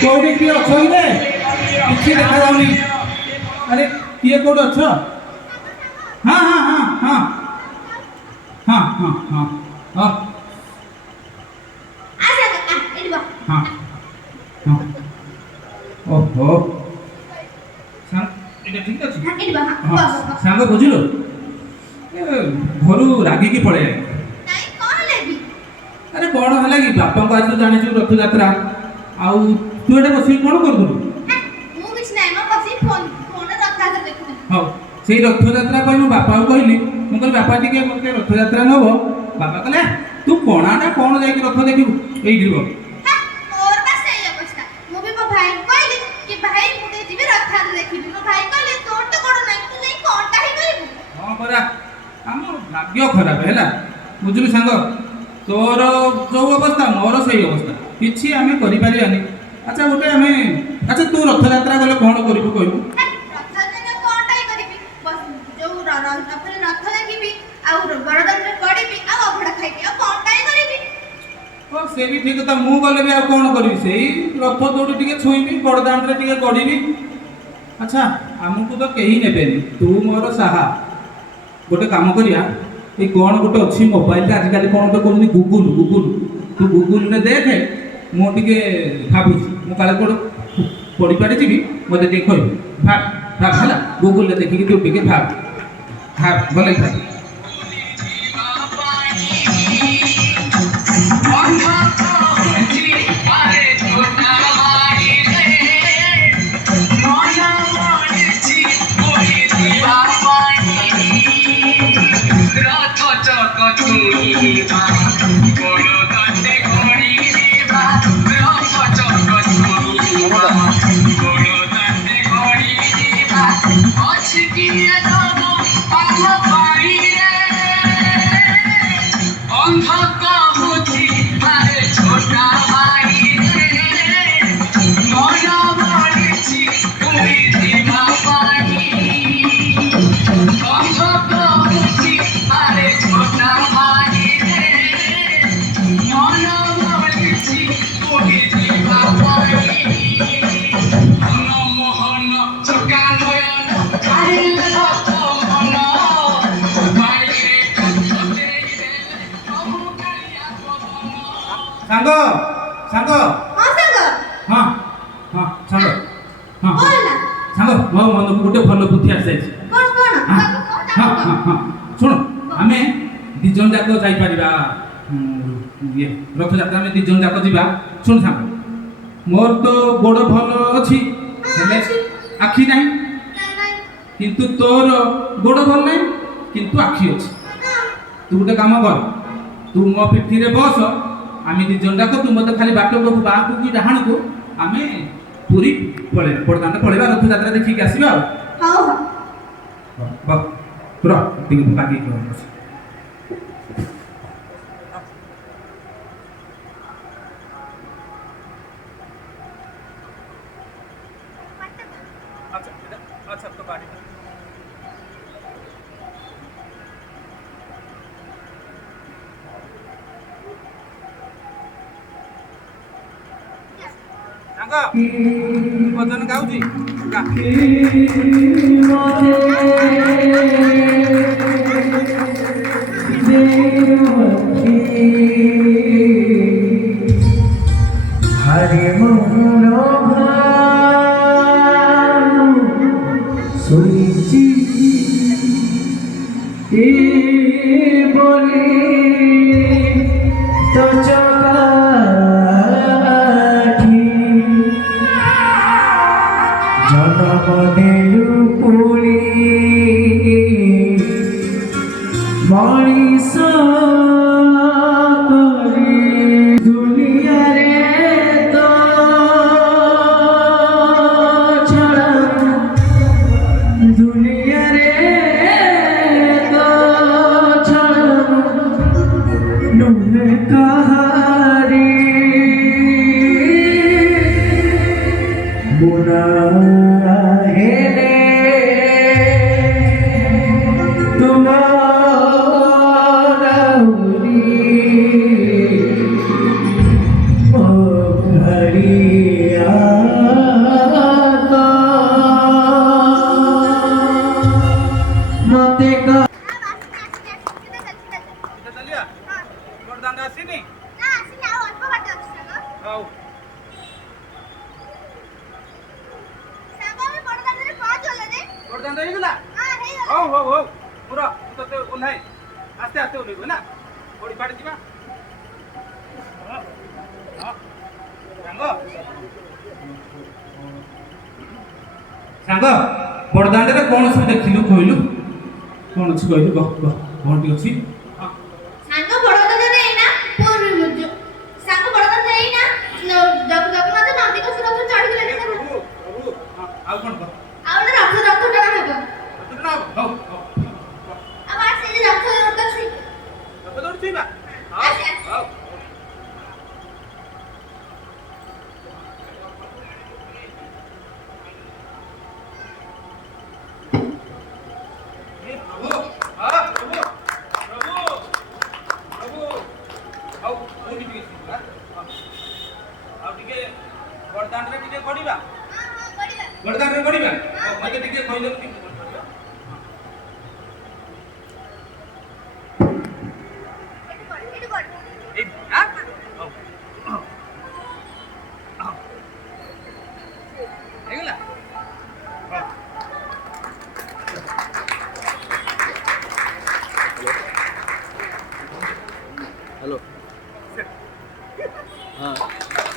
कौड़ी किए अच्छ कि किसी देखा जाऊनी अरे किए कौट अच्छ हाँ हाँ हाँ हाँ हाँ हाँ हाँ हाँ हाँ हाँ ओहो ठीक अच्छे हाँ सांग बुझिल घर रागिकी पड़े अरे कौन है कि बापा को आज तो जानी रथ यात्रा आउ तू एटा बस कौन कर हाँ से रथ यात्रा कह मो बापा को कहली मुझे कहली बापा टी मत रथ यात्रा नब बापा कहले तू कणाटा कौन जा रथ देखू ये हाँ परा आम भाग्य खराब है बुझलु सांग तोर जो अवस्था मोर से अवस्था किसी आम कर अच्छा गोटे आम अच्छा तू रथ यात्रा गले कौन करू कहू से भी ठीक था मु गले भी कौन करी से रथ दौड़ी टे छुईबी बड़दाण्ड टे गढ़ी अच्छा आमको तो कहीं ने तू मोर साहा गोटे काम करिया ये कौन गोटे अच्छी मोबाइल आजिकल कौन तो कहते गूगल गूगल तू गूगल ने देखे मुझे भावुँ मुझे कौन पढ़ी पाड़ी जी मत कह भाव भाव है गूगल देखिए तू टे भाव भाव भले भाव सांग सांग हां सांग हाँ हाँ सांग हाँ सांग मो मन को गोटे भल बुद्धि आसी कोन कोन हाँ हाँ हाँ सुन आमे दिजन जाक जाई परिबा ये रथ यात्रा में दिजन जाक जीवा सुन सांग मोर तो गोड़ भल अछि हेले आखि नाही किंतु तोर गोड़ भल नाही किंतु आखि अछि तू गोटे काम कर तू मो पिठी रे बस आम दिजन जाक तू मत खाली बाट को बाँ को कि डाण को आम पूरी पड़े बड़दाण्ड पड़ेगा रथ यात्रा देखिक आसवा लगे अच्छा तो गाड़ी भजन गाउची हरे मोहन सुनिची बोले तो जनमनेलु पुरी मनीष दुनिया रे तो छड़ा दुनिया रे तो छड़ा नुहे कहारी बुना तुम्हारा ବଡ଼ଦାଣ୍ଡ ହେଇଗଲା ହଉ ହଉ ହଉ ପୁରା ତତେ ଓହ୍ଲାଏ ଆସ୍ତେ ଆସ୍ତେ ଓହ୍ଲେଇବୁ ନା ପଡ଼ି ପାଡ଼ି ଯିବା ହଁ, ହଁ। ସାଙ୍ଗ ବଡ଼ଦାଣ୍ଡରେ କ'ଣ ସବୁ ଦେଖିଲୁ କହିଲୁ କ'ଣ ଅଛି କହିଲୁ କ'ଣ ଟିକେ ଅଛି ହଁ ସାଙ୍ଗ ବଡ଼ଦାଣ୍ଡରେ ଏଇନା ସାଙ୍ଗ ବଡ଼ଦାଣ୍ଡରେ ଏଇନା ଜଗନ୍ନାଥ ନଦୀଙ୍କ ସୁରକ୍ଷା ଚଢ଼ିଗଲେ ଏ ପ୍ରଭୁ ପ୍ରଭୁ ହଁ ଆଉ କ'ଣ କହ ଆଉ ଗୋଟେ ରଥ ଟଣା ହେବ ହଉ ହଉ ଆଉ ଆର ସେଠି ରଥ ଅଛି ରଥ ଦୌଡ଼ି ଛୁଇଁବା ହଉ ହଉ ଏ ପ୍ରଭୁ ହଁ ପ୍ରଭୁ ପ୍ରଭୁ ପ୍ରଭୁ ଆଉ କୋଉଠି ଟିକେ ଛୁଇଁବା ଆଉ ଟିକେ ବଡ଼ଦାଣ୍ଡରେ ଟିକେ ଗଡ଼ିବା ବଡ଼ଦାଣ୍ଡରେ ଗଡ଼ିବା ମୋତେ ଟିକେ କହିଦେବୁ କେମିତି ଗଡ଼ିବା এই ହେଇଗଲା हेलो हाँ